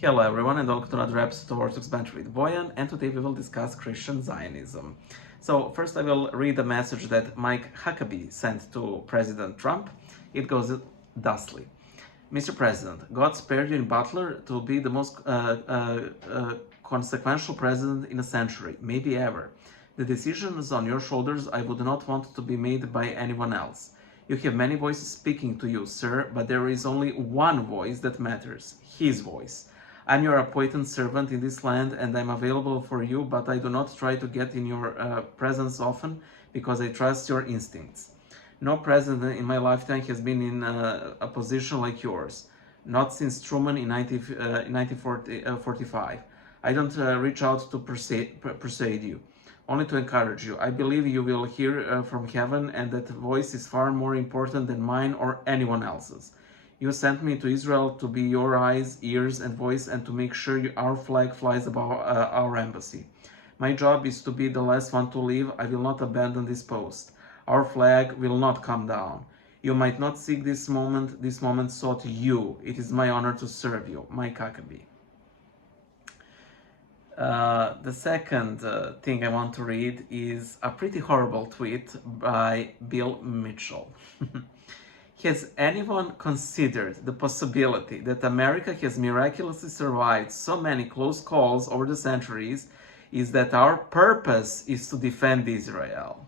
Hello everyone and welcome to another episode of Orthodox Banter with Boyan, and today we will discuss Christian Zionism. So first I will read a message that Mike Huckabee sent to President Trump. It goes thusly. Mr. President, God spared you in Butler to be the most consequential president in a century, maybe ever. The decisions on your shoulders I would not want to be made by anyone else. You have many voices speaking to you, sir, but there is only one voice that matters, his voice. I'm your appointed servant in this land and I'm available for you, but I do not try to get in your presence often because I trust your instincts. No president in my lifetime has been in a position like yours, not since Truman in 1945. I don't reach out to persuade you, only to encourage you. I believe you will hear from heaven, and that voice is far more important than mine or anyone else's. You sent me to Israel to be your eyes, ears, and voice, and to make sure our flag flies above our embassy. My job is to be the last one to leave. I will not abandon this post. Our flag will not come down. You might not seek this moment sought you. It is my honor to serve you. Mike Huckabee. The second thing I want to read is a pretty horrible tweet by Bill Mitchell. Has anyone considered the possibility that America has miraculously survived so many close calls over the centuries is that our purpose is to defend Israel?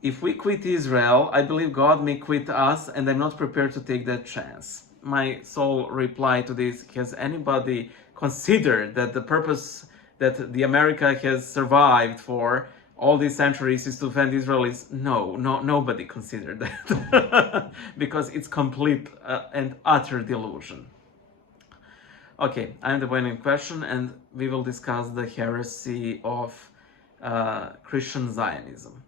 If we quit Israel, I believe God may quit us, and I'm not prepared to take that chance. My sole reply to this: has anybody considered that the purpose that the America has survived for all these centuries is to defend Israel? Is nobody considered that because it's complete and utter delusion. Okay, I'm the one in question, and we will discuss the heresy of Christian Zionism.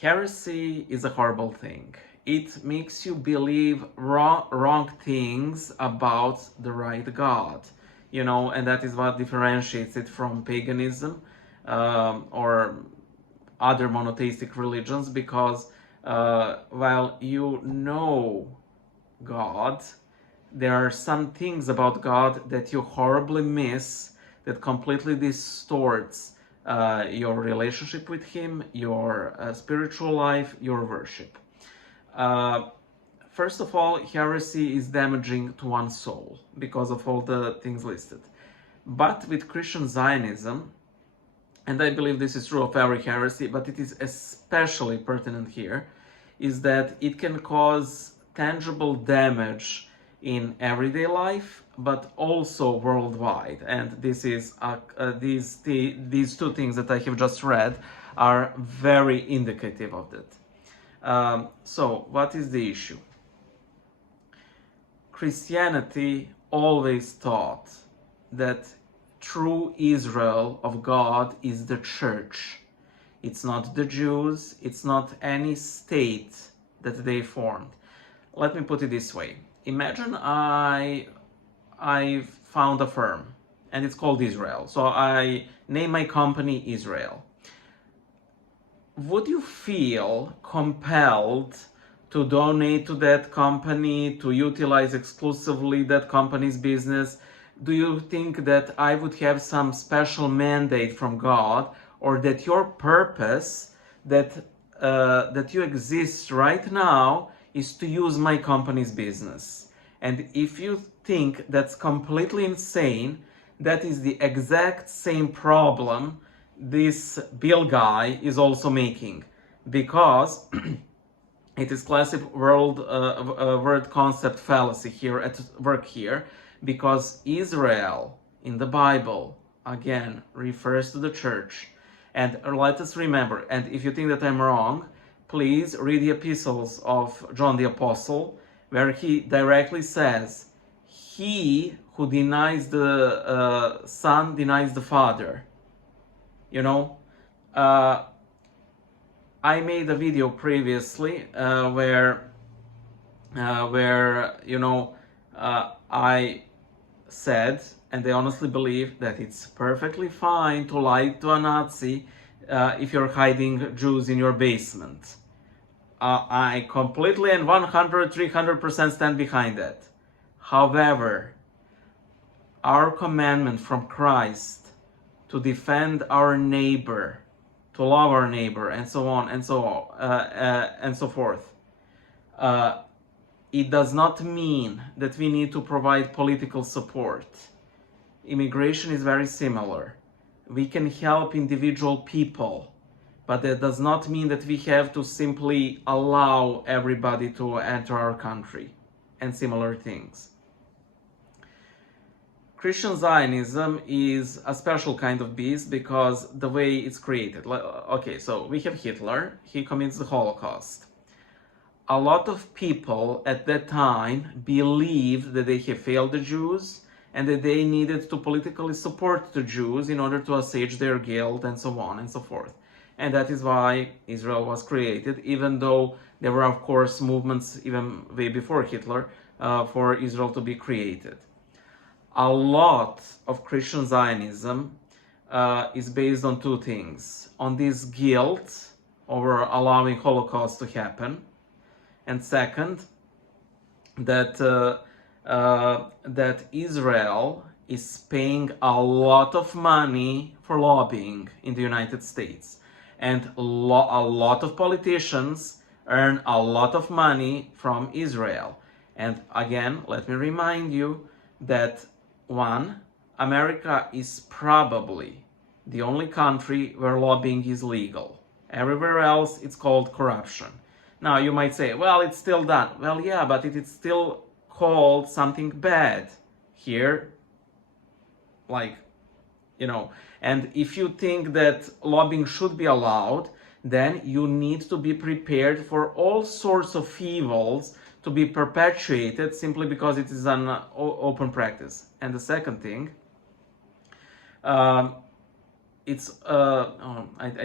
Heresy is a horrible thing. It makes you believe wrong things about the right God, and that is what differentiates it from paganism or other monotheistic religions, because while you know God, there are some things about God that you horribly miss, that completely distorts your relationship with Him, your spiritual life, your worship. First of all, heresy is damaging to one's soul because of all the things listed. But with Christian Zionism, and I believe this is true of every heresy, but it is especially pertinent here, is that it can cause tangible damage in everyday life, but also worldwide. And this is these two things that I have just read are very indicative of that. So what is the issue? Christianity always taught that true Israel of God is the church. It's not the Jews, it's not any state that they formed. Let me put it this way. Imagine I found a firm and it's called Israel. So I name my company Israel. Would you feel compelled to donate to that company, to utilize exclusively that company's business? Do you think that I would have some special mandate from God, or that your purpose, that you exist right now, is to use my company's business? And if you think that's completely insane, that is the exact same problem this Bill guy is also making, because it is classic word concept fallacy here at work here, because Israel in the Bible again refers to the church. And let us remember, and if you think that I'm wrong, please read the epistles of John the Apostle, where he directly says, he who denies the Son denies the Father. I made a video previously where I said, and I honestly believe, that it's perfectly fine to lie to a Nazi if you're hiding Jews in your basement. I completely and 100-300% stand behind that. However, our commandment from Christ to defend our neighbor, to love our neighbor, and so on and so forth, it does not mean that we need to provide political support. Immigration is very similar. We can help individual people, but that does not mean that we have to simply allow everybody to enter our country and similar things. Christian Zionism is a special kind of beast because the way it's created. Okay, so we have Hitler, he commits the Holocaust. A lot of people at that time believed that they have failed the Jews and that they needed to politically support the Jews in order to assuage their guilt and so on and so forth. And that is why Israel was created, even though there were, of course, movements even way before Hitler for Israel to be created. A lot of Christian Zionism is based on two things: on this guilt over allowing Holocaust to happen, and second, that Israel is paying a lot of money for lobbying in the United States, and a lot of politicians earn a lot of money from Israel. And again, let me remind you that one, America is probably the only country where lobbying is legal. Everywhere else, it's called corruption. Now, you might say, well, it's still done. Well, yeah, but it is still called something bad here. Like, you know, and if you think that lobbying should be allowed, then you need to be prepared for all sorts of evils to be perpetuated simply because it is an open practice. And the second thing, I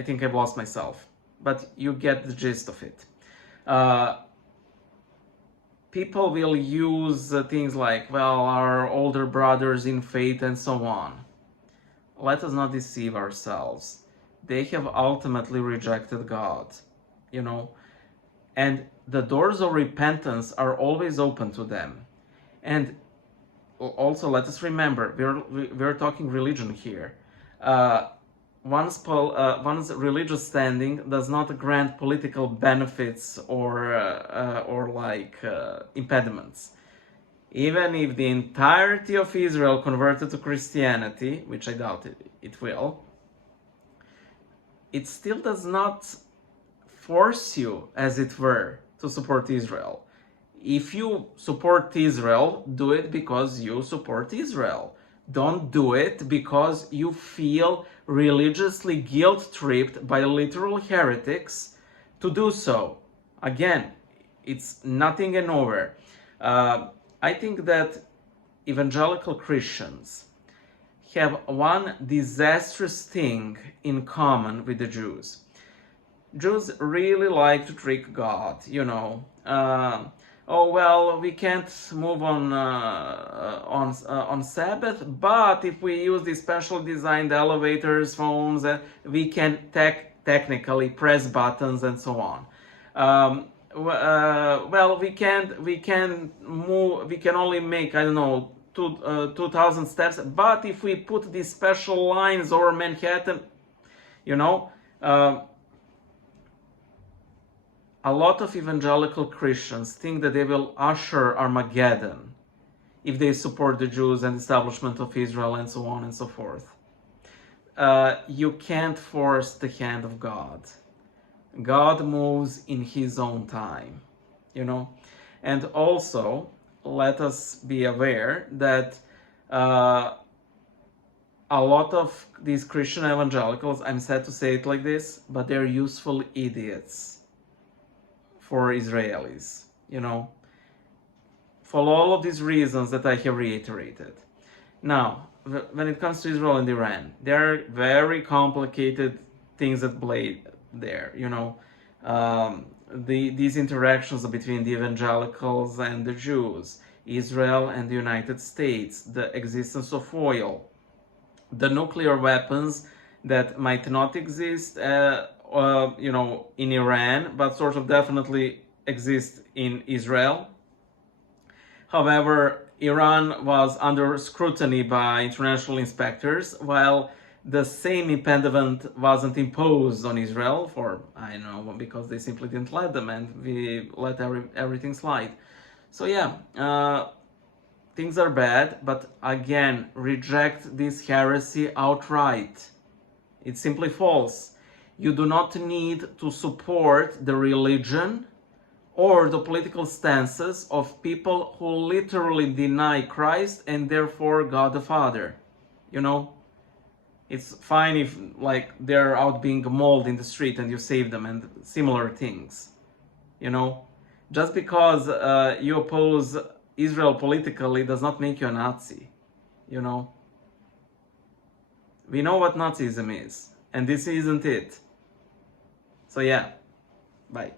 think I've lost myself, but you get the gist of it. People will use things like, well, our older brothers in faith and so on. Let us not deceive ourselves. They have ultimately rejected God, you know, and the doors of repentance are always open to them. And also, let us remember, we're talking religion here. One's religious standing does not grant political benefits or impediments. Even if the entirety of Israel converted to Christianity, which I doubt it will, it still does not force you, as it were, to support Israel. If you support Israel, do it because you support Israel. Don't do it because you feel religiously guilt-tripped by literal heretics to do so. Again, it's nothing and over. I think that evangelical Christians have one disastrous thing in common with the Jews. Jews really like to trick God, you know. Oh well, we can't move on Sabbath, but if we use these special designed elevators, phones, we can technically press buttons and so on. Well, we can move. We can only make, I don't know, 2,000 steps. But if we put these special lines over Manhattan, you know. A lot of evangelical Christians think that they will usher Armageddon if they support the Jews and establishment of Israel and so on and so forth. You can't force the hand of God. God moves in His own time, you know. And also, let us be aware that a lot of these Christian evangelicals, I'm sad to say it like this, but they're useful idiots for Israelis, you know, for all of these reasons that I have reiterated. Now, when it comes to Israel and Iran, there are very complicated things at play there, you know. These interactions between the evangelicals and the Jews, Israel and the United States, the existence of oil, the nuclear weapons that might not exist you know, in Iran, but sort of definitely exist in Israel. However, Iran was under scrutiny by international inspectors, while the same impediment wasn't imposed on Israel for, I don't know, because they simply didn't let them, and we let everything slide. So yeah, things are bad, but again, reject this heresy outright. It's simply false. You do not need to support the religion or the political stances of people who literally deny Christ and therefore God the Father. You know, it's fine if like they're out being mauled in the street and you save them and similar things. You know, just because you oppose Israel politically does not make you a Nazi. You know, we know what Nazism is, and this isn't it. So yeah, bye.